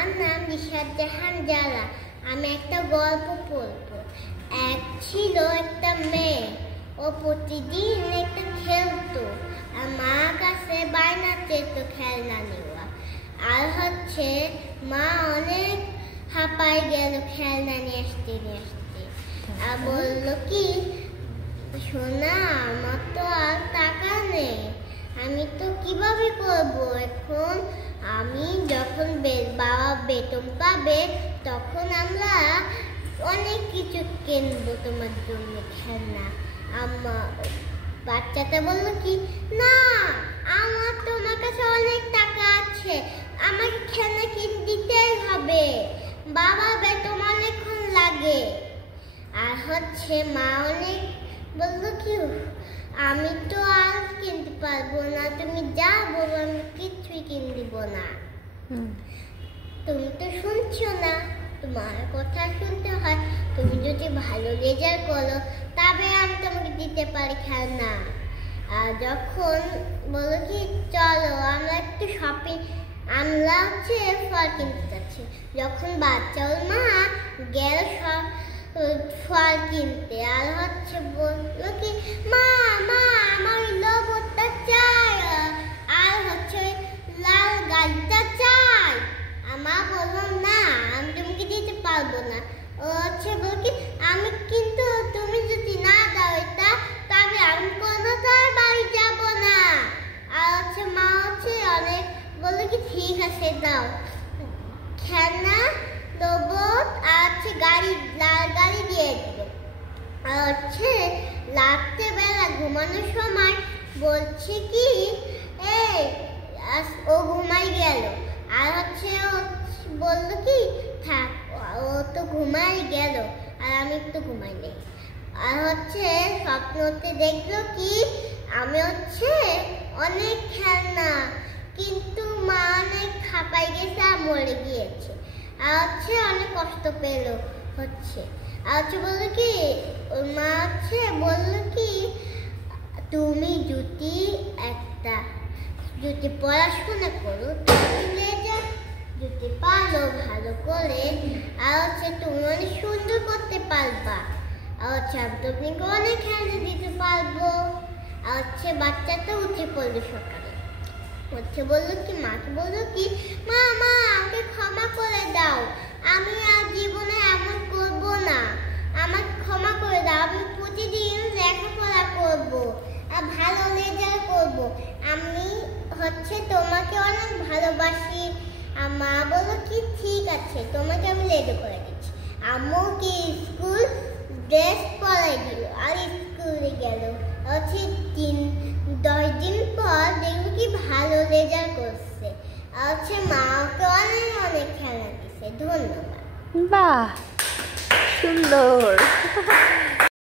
আমার নাম রিশাদ জাহান জালা। আমি একটা গল্প পড়বো। এক ছিল একটা মেয়ে, ও প্রতিদিন একটা খেলতো আর মার কাছে বায়না চেত খেলনা নেওয়া। আর মা অনেক হাঁপায় গেল খেলনা নিয়ে আসতে আর বললো কি, সোনা আমার তো আর টাকা নেই, আমি তো কিভাবে করবো এখন? আমি যখন বাবা বেতন পাবে তখন আমরা অনেক কিছু কিনবো তোমার জন্য খেলনা। বাচ্চাটা বললো কি, না আমার তোমার কাছে অনেক টাকা আছে, আমাকে খেলনা কিনে দিতেই হবে, বাবার বেতন অনেকক্ষণ লাগে। আর মা অনেক বললো কি, আমি তো আর কিনতে পারবো না, তুমি যা বলো আমি কিছুই কিনে দিব না। তুমি তো শুনছো না, তোমার কথা শুনতে হয়, তুমি যদি ভালো রেজাল্ট করো তবে আমি তোমাকে দিতে পারি খেলনা। আর যখন বলো কি, চলো আমরা একটু শপিং, আমরা ফল কিনতে যাচ্ছি। যখন বাচ্চা ওর মা গেল সব ফল কিনতে, আর বললো কি, মা মা আমার লোভটা চাই, আর লাল গাড়িটা চাই। আমার বললো না, আমি তোমাকে দিতে পারবো না। ও বল কি, আমি কিন্তু তুমি যদি না দাও এটা, তবে আমি কোনোটাই বাড়ি যাব না। আর মা অনেক বললো কি, ঠিক আছে দাও। খেলনা রোবট আর গাড়ি, লাল গাড়ি দিয়ে দিল। আর রাত্রেবেলা ঘুমানোর সময় বলছে কি, ও ঘুমাই গেল। আর ও বললো কি, থাক ও তো ঘুমাই গেল আর আমি একটু ঘুমাই নেই। আর স্বপ্নতে দেখলো কি, আমি অনেক খেলনা, কিন্তু মা অনেক খাপাই গেছে আর মরে গিয়েছে। আর অনেক কষ্ট পেল। আর বললো কি, ওর মা বললো কি, তুমি যদি পড়াশোনা করো তাহলে যদি পারো ভালো করে, আর তুমি অনেক সুন্দর করতে পারবা। আর আমি তোমাকে অনেক খেলনা দিতে পারবো। আর বাচ্চাটা উঠে পড়লো সকালে। বললো কি, মাকে বললো কি, মা মা আমাকে ক্ষমা করে দাও, আমি আর জীবনে এমন করব না, আমাকে ক্ষমা করে দাও, আমি প্রতিদিন লেখাপড়া করব আর ভালো রেজাল্ট করব, আমি তোমাকে অনেক ভালোবাসি। আর মা বললো কি, ঠিক আছে তোমাকে আমি রেডি করে দিচ্ছি। আম্মু কি স্কুল ড্রেস পরাই দিল আর স্কুলে গেল। 10 দিন পর দেখবো কি ভালো রেজাল্ট করছে। আর মা ওকে অনেক অনেক খেলনা দিচ্ছে। ধন্যবাদ। বাহ, সুন্দর।